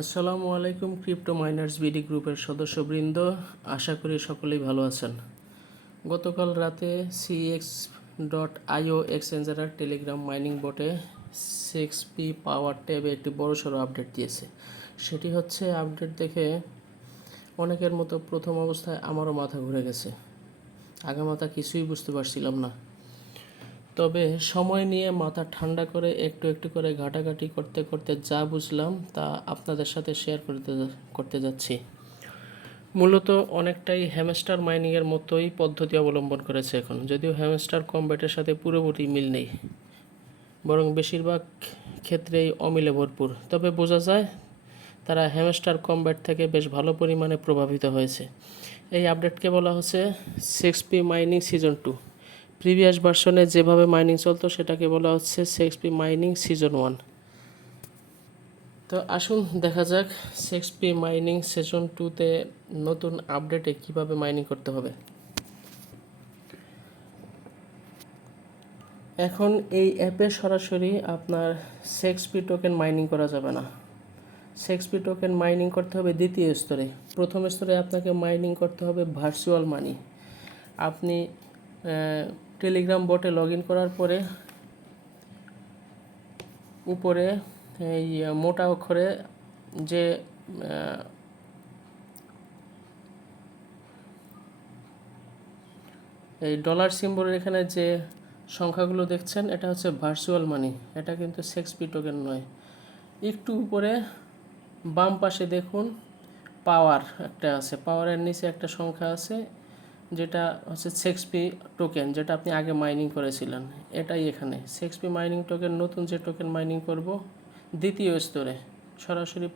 আসসালামু আলাইকুম crypto minors BD গ্রুপের সদস্যবৃন্দ, আশা করি সকলেই ভালো আছেন। গতকাল রাতে CX.io এক্সচেঞ্জের টেলিগ্রাম মাইনিং বটে 6p পাওয়ার ট্যাবে একটি বড়সড় আপডেট দিয়েছে। সেটি হচ্ছে আপডেট দেখে অনেকের মতো প্রথম অবস্থায় আমারও মাথা ঘুরে গেছে, আগামাথা কিছুই বুঝতে পারছিলাম না। তবে সময় নিয়ে মাথা ঠান্ডা করে একটু একটু করে ঘাটাঘাটি করতে করতে যা বুঝলাম তা আপনাদের সাথে শেয়ার করতে যাচ্ছি। মূলত অনেকটাই হ্যামস্টার মাইনিংয়ের মতোই পদ্ধতি অবলম্বন করেছে এখন, যদিও হ্যামস্টার কমব্যাটের সাথে পুরোপুরি মিল নেই, বরং বেশিরভাগ ক্ষেত্রেই অমিলে ভরপুর। তবে বোঝা যায় তারা হ্যামস্টার কমব্যাট থেকে বেশ ভালো পরিমাণে প্রভাবিত হয়েছে। এই আপডেটকে বলা হচ্ছে 6p মাইনিং সিজন 2। প্রিভিয়াস ভার্সনে যেভাবে মাইনিং চলতো সেটাকে বলা হচ্ছে 6p মাইনিং সিজন 1। তো আসুন দেখা যাক 6p মাইনিং সিজন 2তে নতুন আপডেটে কিভাবে মাইনিং করতে হবে। এখন এই অ্যাপে সরাসরি আপনার 6p টোকেন মাইনিং করা যাবে না। 6p টোকেন মাইনিং করতে হবে দ্বিতীয় স্তরে। প্রথম স্তরে আপনাকে মাইনিং করতে হবে ভার্চুয়াল মানি। আপনি টেলিগ্রাম বটে লগ ইন করার পরে উপরে এই মোটা অক্ষরে যে এই ডলার সিম্বলের এখানে যে সংখ্যাগুলো দেখছেন, এটা হচ্ছে ভার্চুয়াল মানি, এটা কিন্তু 6p টোকেন নয়। একটু উপরে বাম পাশে দেখুন পাওয়ার একটা আছে, পাওয়ারের নিচে একটা সংখ্যা আছে যেটা হচ্ছে 6p টোকেন, যেটা আপনি আগে মাইনিং করেছিলেন। এটাই এখানে 6p মাইনিং টোকেন। নতুন যে টোকেন মাইনিং করব দ্বিতীয় স্তরে, সরাসরি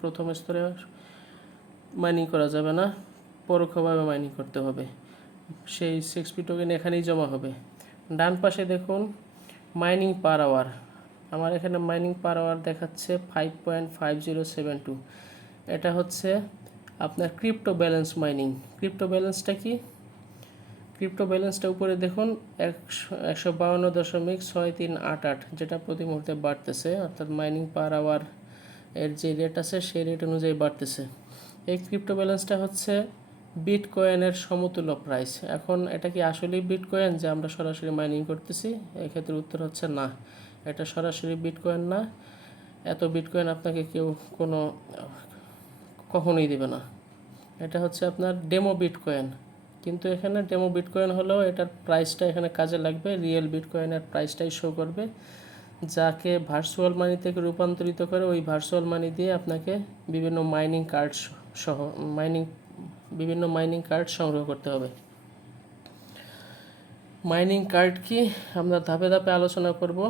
প্রথম স্তরে মাইনিং করা যাবে না, পরোক্ষভাবে মাইনিং করতে হবে। সেই 6p টোকেন এখানেই জমা হবে। ডান পাশে দেখুন মাইনিং পার আওয়ার। আমার এখানে মাইনিং পার আওয়ার দেখাচ্ছে 5.5072। এটা হচ্ছে আপনার ক্রিপ্টো ব্যালেন্স মাইনিং। ক্রিপ্টো ব্যালেন্সটা কি? ক্রিপ্টো ব্যালেন্সটা উপরে দেখুন 152.6388, যেটা প্রতি মুহূর্তে বাড়তেছে, অর্থাৎ মাইনিং পার আওয়ার এর যে রেট আছে সেই রেট অনুযায়ী বাড়তেছে। এই ক্রিপ্টো ব্যালেন্সটা হচ্ছে বিটকয়েনের সমতুল্য প্রাইস। এখন এটা কি আসলেই বিটকয়েন যে আমরা সরাসরি মাইনিং করতেছি? এক্ষেত্রে উত্তর হচ্ছে না, এটা সরাসরি বিটকয়েন না। এত বিটকয়েন আপনাকে কেউ কখনোই দেবে না। এটা হচ্ছে আপনার ডেমো বিটকয়েন, কিন্তু এখানে ডেমো বিটকয়েন হলেও এটার প্রাইসটা এখানে কাজে লাগবে। রিয়েল বিটকয়েনের প্রাইসটাই শো করবে, যাকে ভার্চুয়াল মানি থেকে রূপান্তরিত করে ওই ভার্চুয়াল মানি দিয়ে আপনাকে বিভিন্ন মাইনিং কার্ড সহ বিভিন্ন মাইনিং কার্ড সংগ্রহ করতে হবে। মাইনিং কার্ড কি আমরা ধাপে ধাপে আলোচনা করব।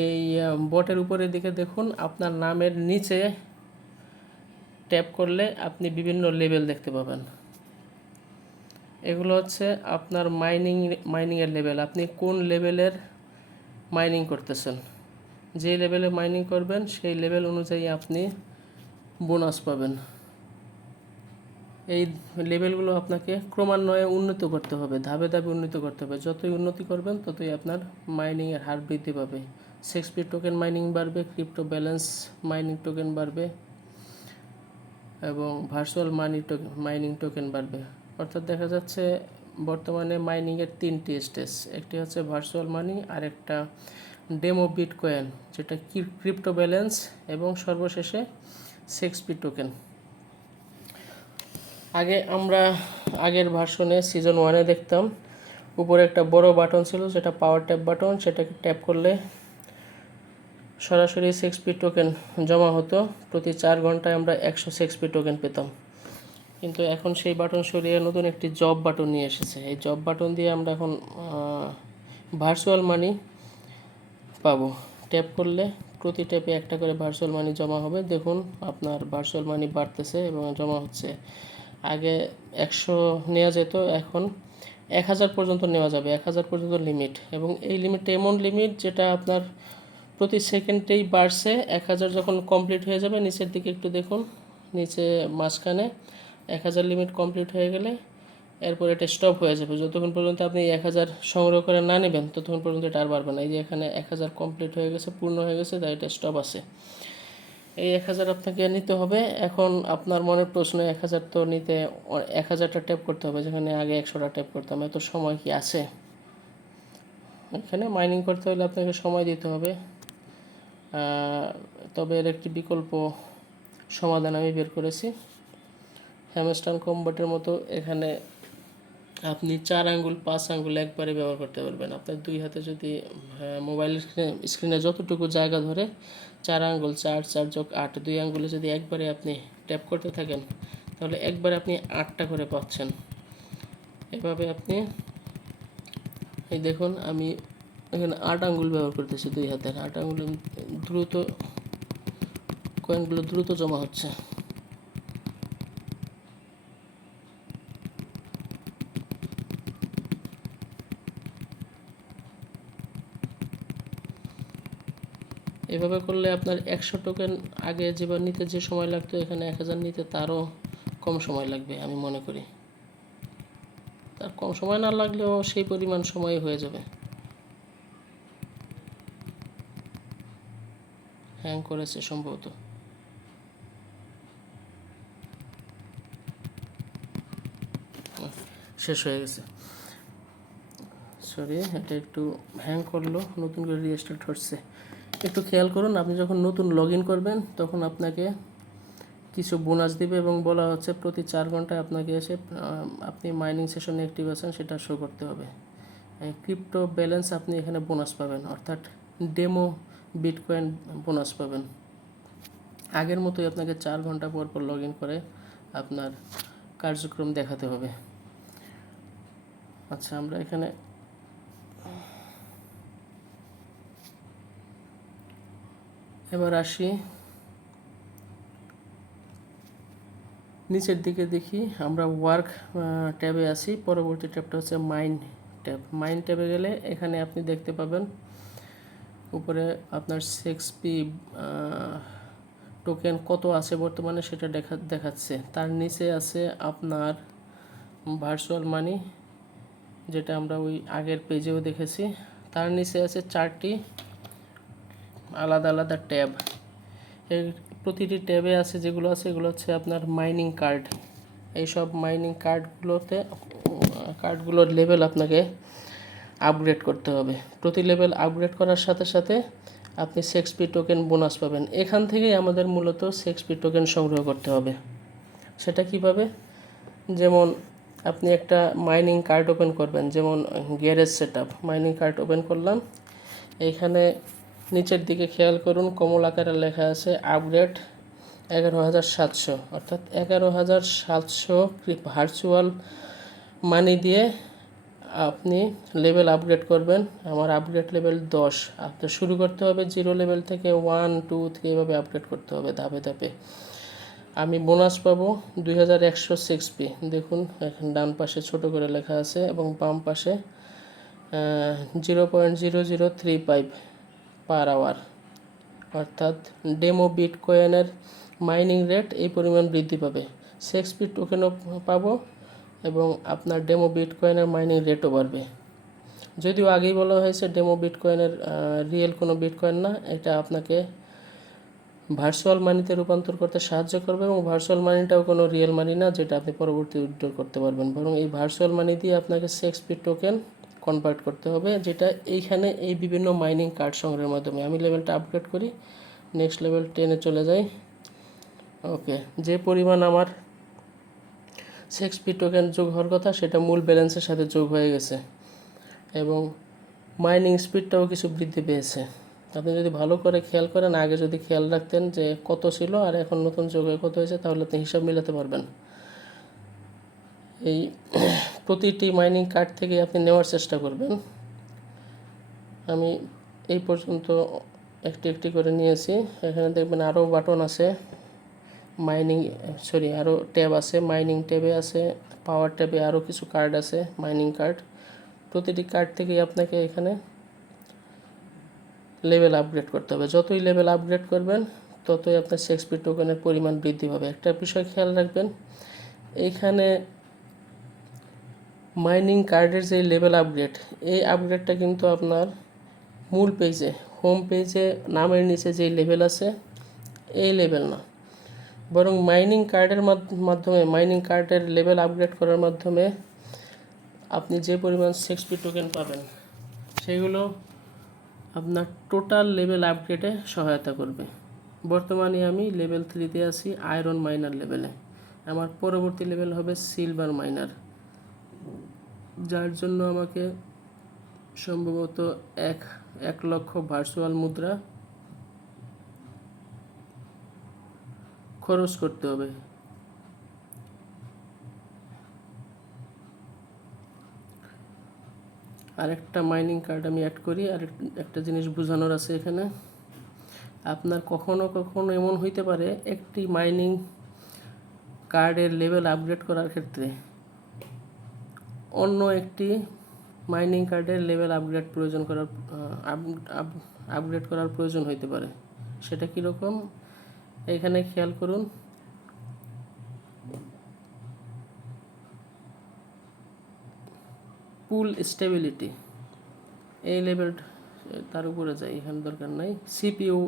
এই বটের উপরের দিকে দেখুন, আপনার নামের নিচে ট্যাপ করলে আপনি বিভিন্ন লেভেল দেখতে পাবেন। এগুলো হচ্ছে আপনার মাইনিংয়ের লেভেল। আপনি কোন লেভেলের মাইনিং করতেছেন, যে লেভেলে মাইনিং করবেন সেই লেভেল অনুযায়ী আপনি বোনাস পাবেন। এই লেভেলগুলো আপনাকে ক্রমান্বয়ে উন্নত করতে হবে, ধাপে ধাপে উন্নত করতে হবে। যতই উন্নতি করবেন ততই আপনার মাইনিংয়ের হার বৃদ্ধি পাবে। 6p টোকেন মাইনিং বাড়বে, ক্রিপ্টো ব্যালেন্স মাইনিং টোকেন বাড়বে এবং ভার্চুয়াল মাইনিং টোকেন বাড়বে। অর্থাৎ দেখা যাচ্ছে বর্তমানে মাইনিংয়ের 3টি স্টেজ। একটি হচ্ছে ভার্চুয়াল মানি, আর একটা ডেমো বিটকয়েন যেটা ক্রিপ্টো ব্যালেন্স, এবং সর্বশেষে 6p টোকেন। আমরা আগের ভার্সনে সিজন 1-এ দেখতাম উপরে একটা বড় বাটন ছিল যেটা পাওয়ার ট্যাপ বাটন। সেটাকে ট্যাপ করলে সরাসরি 6p টোকেন জমা হতো। প্রতি 4 ঘন্টায় আমরা 100 6p টোকেন পেতাম। কিন্তু এখন সেই বাটন সরিয়ে নতুন একটি জব বাটন নিয়ে এসেছে। এই জব বাটন দিয়ে আমরা এখন ভার্চুয়াল মানি পাবো। ট্যাপ করলে প্রতি ট্যাপে একটা করে ভার্চুয়াল মানি জমা হবে। দেখুন আপনার ভার্চুয়াল মানি বাড়তেছে এবং জমা হচ্ছে। আগে 100 নেওয়া যেত, এখন 1000 পর্যন্ত নেওয়া যাবে, 1000 পর্যন্ত লিমিট। এবং এই লিমিটটা এমন লিমিট যেটা আপনার প্রতি সেকেন্ডেই বাড়ছে। 1000 যখন কমপ্লিট হয়ে যাবে, নিচের দিকে একটু দেখুন, নিচে মাঝখানে 1000 লিমিট কমপ্লিট হয়ে গেলে এরপর এটা স্টপ হয়ে যাবে। যতক্ষণ পর্যন্ত আপনি 1000 সংগ্রহ করে না নেবেন ততক্ষণ পর্যন্ত এটা আর বাড়বে না। এই যে এখানে 1000 কমপ্লিট হয়ে গেছে, পূর্ণ হয়ে গেছে, তাই এটা স্টপ আছে। এই 1000 আপনাকে নিতে হবে। এখন আপনার মনের প্রশ্ন, 1000 তো নিতে 1000টা ট্যাপ করতে হবে, যেখানে আগে 100টা ট্যাপ করতাম, এত সময় কি আছে? এখানে মাইনিং করতে হলে আপনাকে সময় দিতে হবে। তবে এর একটি বিকল্প সমাধান আমি বের করেছি, হ্যামস্টার কম্বোটের মতো। এখানে আপনি 4 আঙ্গুল 5 আঙ্গুল একবারে ব্যবহার করতে পারবেন। আপনার দুই হাতে যদি মোবাইলের স্ক্রিনে যতটুকু জায়গা ধরে 4 আঙ্গুল 4 4 যোগ 8 2 আঙ্গুলে যদি একবারে আপনি ট্যাপ করতে থাকেন তাহলে একবারে আপনি 8টা করে পাচ্ছেন। এভাবে আপনি এই দেখুন আমি এখানে 8 আঙ্গুল ব্যবহার করতেছি, দুই হাতের 8 আঙ্গুলে দ্রুত কয়েনগুলো দ্রুত জমা হচ্ছে। এভাবে করলে আপনার 100 টোকেন আগে যেবার নিতে যে সময় লাগতো এখানে 1000 নিতে তারও কম সময় লাগবে আমি মনে করি। তার কম সময় না লাগলেও সেই পরিমাণ সময় হয়ে যাবে। হ্যাং করেছে সম্ভবত। শেষ হয়ে গেছে, সরি, এটা একটু হ্যাং করলো, নতুন করে রিস্টার্ট হচ্ছে। একটু খেয়াল করুন, আপনি যখন নতুন লগ ইন করবেন তখন আপনাকে কিছু বোনাস দিবে এবং বলা হচ্ছে প্রতি 4 ঘন্টায় আপনাকে এসে আপনি মাইনিং সেশনে অ্যাক্টিভ আছেন সেটা শো করতে হবে। ক্রিপ্টো ব্যালেন্স আপনি এখানে বোনাস পাবেন, অর্থাৎ ডেমো বিটকয়েন বোনাস পাবেন। আগের মতোই আপনাকে 4 ঘন্টা পর পর লগ ইন করে আপনার কার্যক্রম দেখাতে হবে। আচ্ছা, আমরা এখানে এবার আসি নিচের দিকে, দেখি আমরা ওয়ার্ক ট্যাবে আছি। পরবর্তী ট্যাবটা হচ্ছে মাইন ট্যাব। মাইন ট্যাবে গেলে এখানে আপনি দেখতে পাবেন উপরে আপনার 6p টোকেন কত আছে বর্তমানে সেটা দেখাচ্ছে। তার নিচে আছে আপনার ভার্চুয়াল মানি, যেটা আমরা ওই আগের পেজেও দেখেছি। তার নিচে আছে 4টি আলাদা আলাদা ট্যাব। এর প্রতিটি ট্যাবে আছে যেগুলো আছে এগুলো হচ্ছে আপনার মাইনিং কার্ড। এইসব মাইনিং কার্ডগুলোর লেভেল আপনাকে আপগ্রেড করতে হবে। প্রতি লেভেল আপগ্রেড করার সাথে সাথে আপনি 6p টোকেন বোনাস পাবেন। এখান থেকেই আমাদের মূলত 6p টোকেন সংগ্রহ করতে হবে। সেটা কিভাবে? যেমন আপনি একটা মাইনিং কার্ড ওপেন করবেন, যেমন garage setup mining card open করলাম। এইখানে নিচের দিকে খেয়াল করুন, কমল আকারে লেখা আছে আপগ্রেড 11700, অর্থাৎ 11700 ভার্চুয়াল মানি দিয়ে আপনি লেভেল আপগ্রেড করবেন। আমার আপগ্রেড লেভেল 10। আপনার শুরু করতে হবে 0 লেভেল থেকে, 1 2 3 এভাবে আপগ্রেড করতে হবে ধাপে ধাপে। আমি বোনাস পাবো 2106p। দেখুন এখন ডান পাশে ছোট করে লেখা আছে এবং বাম পাশে 0.0035 পার আওয়ার, অর্থাৎ ডেমো বিটকয়েনের মাইনিং রেট এই পরিমাণ বৃদ্ধি পাবে। 6p টোকেনও পাবো এবং আপনার ডেমো বিটকয়েনের মাইনিং রেটও বাড়বে। যদিও আগেই বলা হয়েছে ডেমো বিটকয়েনের রিয়েল কোনো বিটকয়েন না, এটা আপনাকে ভার্চুয়াল মানিতে রূপান্তর করতে সাহায্য করবে এবং ভার্চুয়াল মানিটাও কোনো রিয়েল মানি না যেটা আপনি পরবর্তী উইথড্র করতে পারবেন, বরং এই ভার্চুয়াল মানি দিয়ে আপনাকে 6p টোকেন কনভার্ট করতে হবে, যেটা এইখানে এই বিভিন্ন মাইনিং কার্ড সংগ্রহের মাধ্যমে। আমি লেভেলটা আপগ্রেড করি, নেক্সট লেভেল 10-এ চলে যাই। ওকে, যে পরিমাণ আমার 6p টোকেন যোগ হওয়ার কথা সেটা মূল ব্যালেন্সের সাথে যোগ হয়ে গেছে এবং মাইনিং স্পিডটাও কিছু বৃদ্ধি পেয়েছে। আপনি যদি ভালো করে খেয়াল করেন, আগে যদি খেয়াল রাখতেন যে কত ছিল আর এখন নতুন যোগে কত হয়েছে, তাহলে আপনি হিসাব মেলাতে পারবেন। এই প্রতিটি মাইনিং কার্ড থেকে আপনি নেওয়ার চেষ্টা করবেন। আমি এই পর্যন্ত একটি একটি করে নিয়েছি। এখানে দেখবেন আরও বাটন আছে, আরও ট্যাব আছে। মাইনিং ট্যাবে আছে, পাওয়ার ট্যাবে আরও কিছু কার্ড আছে, মাইনিং কার্ড। প্রতিটি কার্ড থেকেই আপনাকে এখানে লেভেল আপগ্রেড করতে হবে। যতই লেভেল আপগ্রেড করবেন ততই আপনার 6p টোকেনের পরিমাণ বৃদ্ধি পাবে। একটা বিষয় খেয়াল রাখবেন, এইখানে মাইনিং কার্ডের যে লেভেল আপগ্রেড, এই আপগ্রেডটা কিন্তু আপনার মূল পেজে, হোম পেজে নামের নিচে যে লেভেল আছে এই লেভেল না, বরং মাইনিং কার্ডের মাধ্যমে, মাইনিং কার্ডের লেভেল আপগ্রেড করার মাধ্যমে আপনি যে পরিমাণ সিএক্সপি টোকেন পাবেন সেগুলো আপনার টোটাল লেভেল আপগ্রেডে সহায়তা করবে। বর্তমানে আমি লেভেল 3-তে আছি, আয়রন মাইনার লেভেলে। আমার পরবর্তী লেভেল হবে সিলভার মাইনার, যার জন্য আমাকে সম্ভবত 1 লক্ষ ভার্চুয়াল মুদ্রা খরচ করতে হবে। আরেকটা মাইনিং কার্ড আমি অ্যাড করি। আর একটা জিনিস বোঝানোর আছে এখানে, আপনার কখনো কখনো এমন হইতে পারে একটি মাইনিং কার্ডের লেভেল আপগ্রেড করার ক্ষেত্রে অন্য একটি মাইনিং কার্ডের লেভেল আপগ্রেড করার প্রয়োজন হইতে পারে। সেটা কীরকম, এখানে খেয়াল করুন। পুল স্টেবিলিটি, এই লেভেল, তার উপরে যাই, এখানে দরকার নাই। সিপিইউ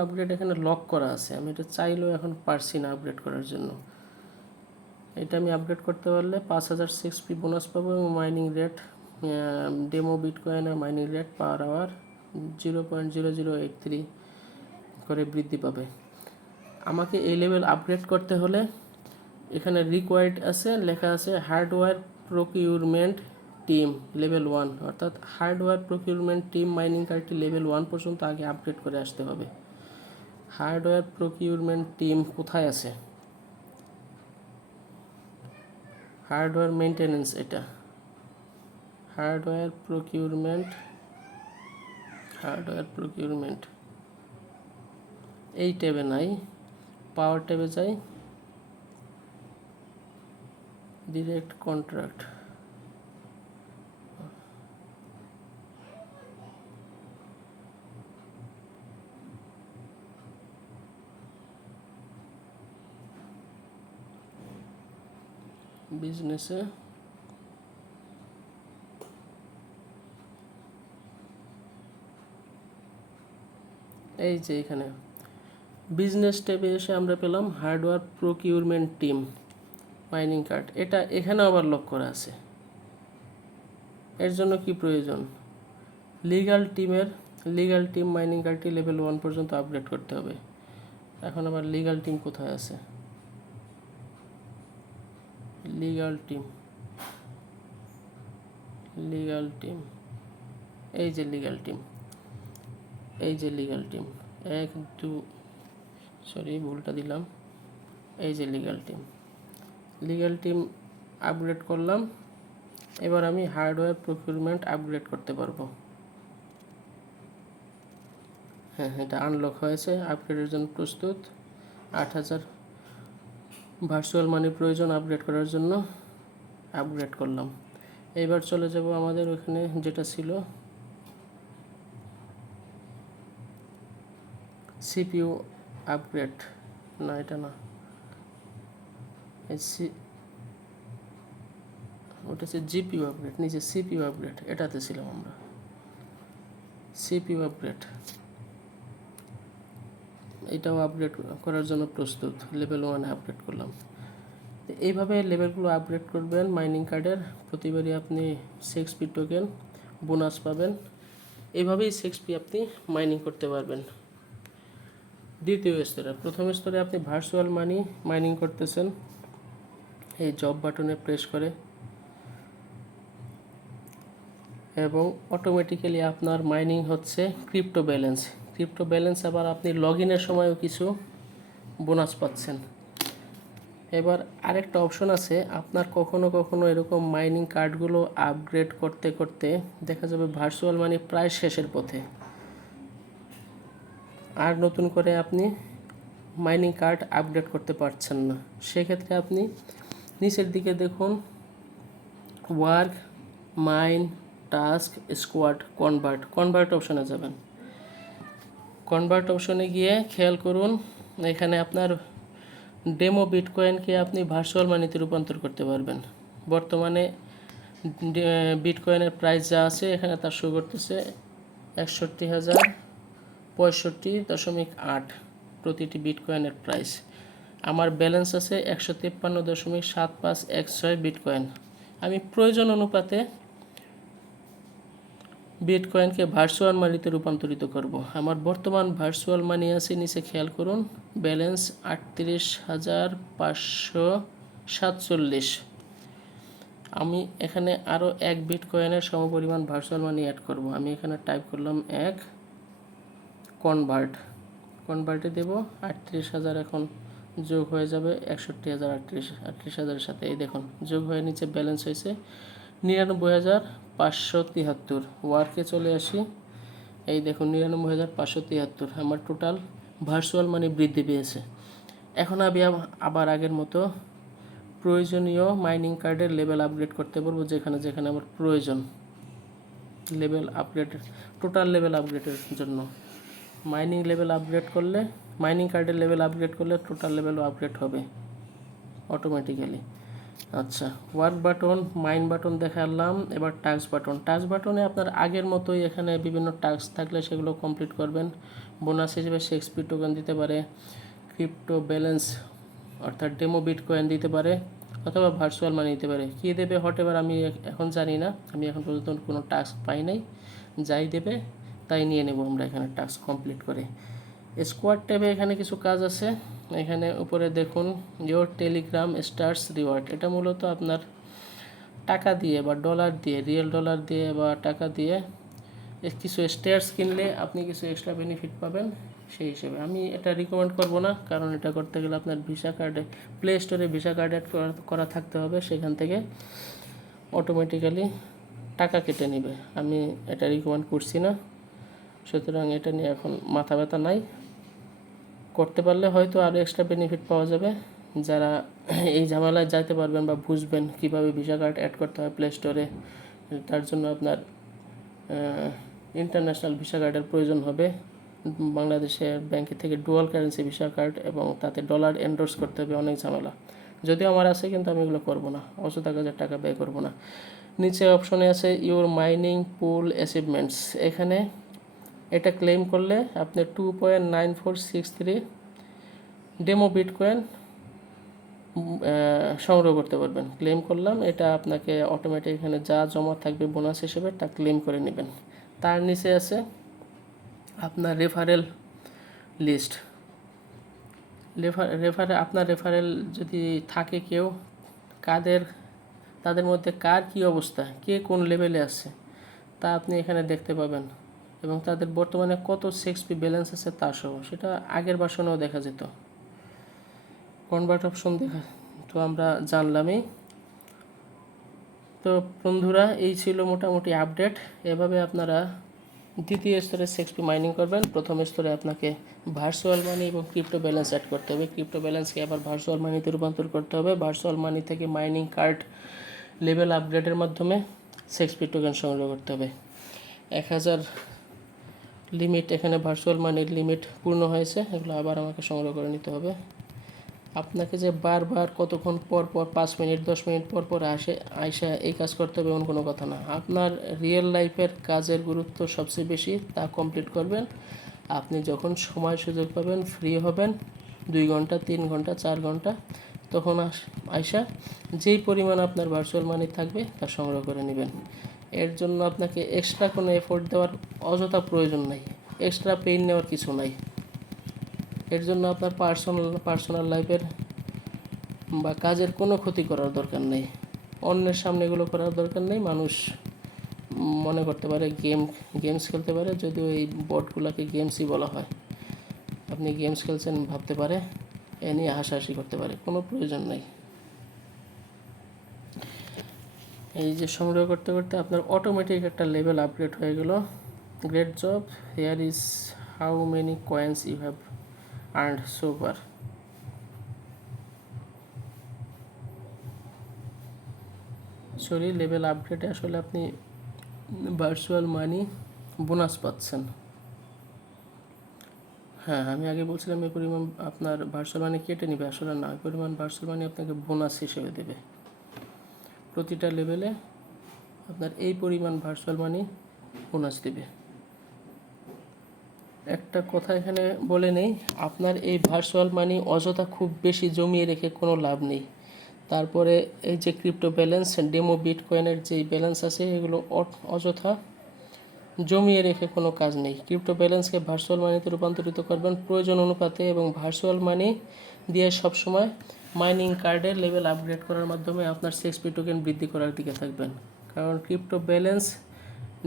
আপগ্রেড এখানে লক করা আছে, আমি এটা চাইলেও এখন পারছি না আপগ্রেড করার জন্য। এটা আমি আপগ্রেড করতে পারলে 5000 সিএক্সপি বোনাস পাবো এবং মাইনিং রেট, ডেমো বিটকয়েনের মাইনিং রেট পার আওয়ার 0.0083 করে বৃদ্ধি পাবে। আমাকে এই লেভেল আপগ্রেড করতে হলে এখানে রিকোয়ার্ড আছে, লেখা আছে হার্ডওয়্যার প্রকিউরমেন্ট টিম লেভেল 1, অর্থাৎ হার্ডওয়্যার প্রকিউরমেন্ট টিম মাইনিং কার্ডটি লেভেল 1 পর্যন্ত আগে আপগ্রেড করে আসতে হবে। হার্ডওয়্যার প্রকিউরমেন্ট টিম কোথায় আছে? হার্ডওয়্যার মেইনটেনেন্স, এটা হার্ডওয়্যার প্রকিউরমেন্ট এই ট্যাবে নাই, পাওয়ার ট্যাবে যাই, ডিরেক্ট কন্ট্রাক্ট, বিজনেসে এই যে এখানে বিজনেস ট্যাবে এসে আমরা পেলাম hardware procurement team mining card. এটা এখানে আবার লক করা আছে। এর জন্য কি প্রয়োজন? লিগ্যাল টিম মাইনিং কার্ডটি লেভেল 1 পর্যন্ত আপগ্রেড করতে হবে। এখন আবার লিগ্যাল টিম কোথায় আছে? লিগ্যাল টিম এই যে লিগ্যাল টিম, ভুলটা দিলাম। এই যে লিগ্যাল টিম আপগ্রেড করলাম। এবার আমি হার্ডওয়্যার প্রকিউরমেন্ট আপগ্রেড করতে পারবো। হ্যাঁ, এটা আনলক হয়েছে, আপগ্রেডের জন্য প্রস্তুত। 8000 ভার্চুয়াল মানি প্রয়োজন আপগ্রেড করার জন্য, আপগ্রেড করলাম। এইবার চলে যাব আমাদের ওখানে যেটা ছিল সিপিইউ আপগ্রেড, না এটা না, ওটা হচ্ছে জিপিইউ আপগ্রেড, নিচে সিপিইউ আপগ্রেড, এটাতে ছিলাম আমরা। সিপিইউ আপগ্রেড, এটাও আপগ্রেড করার জন্য প্রস্তুত, লেভেল 1 আপগ্রেড করলাম। এইভাবে লেভেলগুলো আপগ্রেড করবেন মাইনিং কার্ডের। প্রতিবারই আপনি সিএক্সপি টোকেন বোনাস পাবেন। এইভাবেই সিএক্সপি আপনি মাইনিং করতে পারবেন। দ্বিতীয় স্তরে, প্রথম স্তরে আপনি ভার্চুয়াল মানি মাইনিং করতেছেন এই জব বাটনে প্রেস করে, এবং অটোমেটিক্যালি আপনার মাইনিং হচ্ছে ক্রিপ্টো ব্যালেন্স। আবার আপনি লগ ইনের সময়ও কিছু বোনাস পাচ্ছেন। এবার আরেকটা অপশন আছে, আপনার কখনো কখনো এরকম মাইনিং কার্ডগুলো আপগ্রেড করতে করতে দেখা যাবে ভার্চুয়াল মানি প্রায় শেষের পথে, আর নতুন করে আপনি মাইনিং কার্ড আপগ্রেড করতে পারছেন না। সেক্ষেত্রে আপনি নিচের দিকে দেখুন, work, mine, task, squad, convert অপশনে যাবেন। কনভার্ট অপশনে গিয়ে খেয়াল করুন, এখানে আপনার ডেমো বিটকয়েনকে আপনি ভার্চুয়াল মানিতে রূপান্তর করতে পারবেন। বর্তমানে বিটকয়েনের প্রাইস যা আছে এখানে তার শো করতেছে 61,065.8 প্রতিটি বিটকয়েনের প্রাইস। আমার ব্যালেন্স আছে 153.7516 বিটকয়েন। আমি প্রয়োজন অনুপাতে বিটকয়েনকে ভার্চুয়াল মানিতে রূপান্তরিত করব। আমার বর্তমান ভার্চুয়াল মানি আছে, নিচে খেয়াল করুন, ব্যালেন্স 38,547। আমি এখানে আরও 1 বিটকয়েনের সমপরিমাণ ভার্চুয়াল মানি অ্যাড করব। আমি এখানে টাইপ করলাম 1, কনভার্টে দেব 38,000, এখন যোগ হয়ে যাবে 68,038 সাথে। এই দেখুন যোগ হয়ে নিচে ব্যালেন্স হয়েছে 99,573। ওয়ার্কে চলে আসি, এই দেখুন 99,573 আমার টোটাল ভার্চুয়াল মানি বৃদ্ধি পেয়েছে। এখন আমি আবার আগের মতো প্রয়োজনীয় মাইনিং কার্ডের লেভেল আপগ্রেড করতে পারবো, যেখানে যেখানে আমার প্রয়োজন। লেভেল আপগ্রেড, টোটাল লেভেল আপগ্রেডের জন্য মাইনিং কার্ডের লেভেল আপগ্রেড করলে টোটাল লেভেলও আপগ্রেড হবে অটোমেটিক্যালি। আচ্ছা, ওয়ার্ক বাটন, মাইন বাটন দেখালাম। এবার টাস্ক বাটনে আপনার আগের মতোই এখানে বিভিন্ন টাস্ক থাকলে সেগুলো কমপ্লিট করবেন। বোনাস হিসেবে XP টোকেন দিতে পারে, ক্রিপ্টো ব্যালেন্স অর্থাৎ ডেমো বিটকয়েন দিতে পারে, অথবা ভার্চুয়াল মানি দিতে পারে। কী দেবে হটেভার আমি এখন জানি না, আমি এখন পর্যন্ত কোনো টাস্ক পাই নাই। যাই দেবে তাই নিয়ে নেব আমরা এখানে টাস্ক কমপ্লিট করে। স্কোয়াড ট্যাবে এখানে কিছু কাজ আছে। এখানে উপরে দেখুন ইওর টেলিগ্রাম স্টার্স রিওয়ার্ড। এটা মূলত আপনার টাকা দিয়ে বা ডলার দিয়ে, রিয়েল ডলার দিয়ে বা টাকা দিয়ে কিছু স্টার্স কিনলে আপনি কিছু এক্সট্রা বেনিফিট পাবেন। সেই হিসেবে আমি এটা রিকমেন্ড করব না, কারণ এটা করতে গেলে আপনার ভিসা কার্ডে, প্লে স্টোরে ভিসা কার্ড অ্যাড করা থাকতে হবে, সেখান থেকে অটোমেটিক্যালি টাকা কেটে নেবে। আমি এটা রিকমেন্ড করছি না, সুতরাং এটা নিয়ে এখন মাথা ব্যথা নাই। করতে পারলে হয়তো আরও এক্সট্রা বেনিফিট পাওয়া যাবে। যারা এই ঝামেলায় যাইতে পারবেন বা বুঝবেন কীভাবে ভিসা কার্ড অ্যাড করতে হয় প্লে স্টোরে, তার জন্য আপনার ইন্টারন্যাশনাল ভিসা কার্ডের প্রয়োজন হবে। বাংলাদেশের ব্যাংকে থেকে ডুয়াল কারেন্সি ভিসা কার্ড, এবং তাতে ডলার এন্ডোর্স করতে হবে, অনেক ঝামেলা। যদিও আমার আছে, কিন্তু আমি এগুলো করবো না, অযথা কাজে টাকা ব্যয় করবো না। নিচে অপশনে আছে ইউর মাইনিং পুল অ্যাচিভমেন্টস। এখানে এটা ক্লেম করলে আপনি 2.9463 ডেমো বিটকয়েন সংগ্রহ করতে পারবেন। ক্লেম করলাম, এটা আপনাকে অটোমেটিক এখানে যা জমা থাকবে বোনাস হিসেবে তা ক্লেম করে নেবেন। তার নিচে আছে আপনার রেফারেল লিস্ট। আপনার রেফারেল যদি থাকে কেউ, তাদের মধ্যে কার কী অবস্থা, কে কোন লেভেলে আছে তা আপনি এখানে দেখতে পাবেন, এবং তাদের বর্তমানে কত XP ব্যালেন্স আছে তা সহ। সেটা আগের ভার্সনেও দেখা যেত। কনভার্ট অপশন দেখা তো আমরা জানলামই। তো বন্ধুরা, এই ছিল মোটামুটি আপডেট। এভাবে আপনারা দ্বিতীয় স্তরে XP মাইনিং করবেন। প্রথম স্তরে আপনাকে ভার্চুয়াল মানি এবং ক্রিপ্টো ব্যালেন্স অ্যাড করতে হবে। ক্রিপ্টো ব্যালেন্সকে আবার ভার্চুয়াল মানিতে রূপান্তর করতে হবে। ভার্চুয়াল মানি থেকে মাইনিং কার্ড লেভেল আপগ্রেডের মাধ্যমে XP টোকেন সংগ্রহ করতে হবে। 1000 লিমিট, এখানে ভার্চুয়াল মানির লিমিট পূর্ণ হয়েছে, এগুলো আবার আমাকে সংগ্রহ করে নিতে হবে। আপনাকে যে বারবার কতক্ষণ পর পর 5 মিনিট 10 মিনিট পর পর আইসা এই কাজ করতে হবে এমন কোনো কথা না। আপনার রিয়েল লাইফের কাজের গুরুত্ব সবচেয়ে বেশি, তা কমপ্লিট করবেন। আপনি যখন সময় সুযোগ পাবেন, ফ্রি হবেন, 2 ঘন্টা 3 ঘন্টা 4 ঘন্টা, তখন আইসা যেই পরিমাণ আপনার ভার্চুয়াল মানি থাকবে তা সংগ্রহ করে নেবেন। এর জন্য আপনাকে এক্সট্রা কোনো এফোর্ট দেওয়ার অযথা প্রয়োজন নাই, এক্সট্রা পেইন নেওয়ার কিছু নাই। এর জন্য আপনার পার্সোনাল লাইফের বা কাজের কোনো ক্ষতি করার দরকার নেই, অন্যের সামনে এগুলো করার দরকার নেই। মানুষ মনে করতে পারে গেমস খেলতে পারে, যদিও এই বোর্ডগুলোকে গেমসই বলা হয়। আপনি গেমস খেলছেন ভাবতে পারে, এ নিয়ে হাসাহাসি করতে পারে, কোনো প্রয়োজন নেই। এই যে সংগ্রহ করতে করতে আপনার অটোমেটিক একটা লেভেল আপগ্রেড হয়ে গেল। Great job, here is how many coins you have earned so far. Sorry, level আপগ্রেডে আসলে আপনি ভার্চুয়াল মানি বোনাস পাচ্ছেন। হ্যাঁ, আমি আগে বলছিলাম এই পরিমাণ আপনার ভার্চুয়াল মানি কেটে নেবে, আসলে না, এই পরিমাণ ভার্চুয়াল মানি আপনাকে বোনাস হিসেবে দেবে। প্রতিটা লেভেলে আপনার এই পরিমাণ ভার্চুয়াল মানি বোনাস দেবে। একটা কথা এখানে বলে নেই, আপনার এই ভার্চুয়াল মানি অযথা খুব বেশি জমিয়ে রেখে কোনো লাভ নেই। তারপরে এই যে ক্রিপ্টো ব্যালেন্স, ডেমো বিটকয়েনের যেই ব্যালেন্স আছে এগুলো অযথা জমিয়ে রেখে কোনো কাজ নেই। ক্রিপ্টো ব্যালেন্সকে ভার্চুয়াল মানিতে রূপান্তরিত করবেন প্রয়োজন অনুপাতে, এবং ভার্চুয়াল মানি দিয়ে সবসময় মাইনিং কার্ডের লেভেল আপগ্রেড করার মাধ্যমে আপনার সিএক্সপি টোকেন বৃদ্ধি করার দিকে থাকবেন। কারণ ক্রিপ্টো ব্যালেন্স,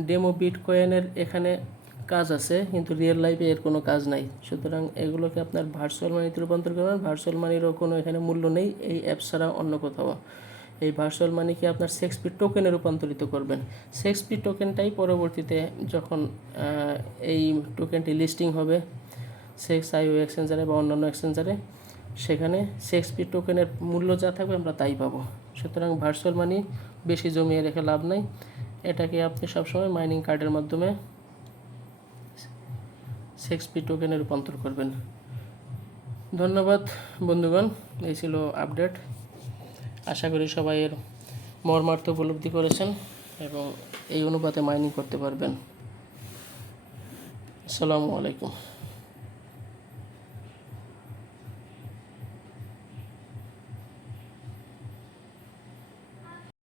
ডেমো বিটকয়েনের এখানে কাজ আছে, কিন্তু রিয়েল লাইফে এর কোনো কাজ নাই। সুতরাং এগুলোকে আপনার ভার্চুয়াল মানিতে রূপান্তর করবেন। ভার্চুয়াল মানিরও কোনো এখানে মূল্য নেই এই অ্যাপ ছাড়া অন্য কোথাও। এই ভার্চুয়াল মানিকে আপনার সিএক্সপি টোকেনে রূপান্তরিত করবেন। সিএক্সপি টোকেনটাই পরবর্তীতে যখন এই টোকেনটি লিস্টিং হবে সিএক্সআইও এক্সচেঞ্জারে বা অন্যান্য এক্সচেঞ্জারে, সেখানে সিএক্সপি টোকেনের মূল্য যা থাকবে আমরা তাই পাবো। সুতরাং ভার্চুয়াল মানি বেশি জমিয়ে রেখে লাভ নাই, এটাকে আপনি সবসময় মাইনিং কার্ডের মাধ্যমে সিএক্সপি টোকেনে রূপান্তর করবেন। ধন্যবাদ বন্ধুগণ, এই ছিল আপডেট। আশা করি সবাই এর মর্মার্থ উপলব্ধি করেছেন এবং এই অনুপাতে মাইনিং করতে পারবেন। আসসালামু আলাইকুম।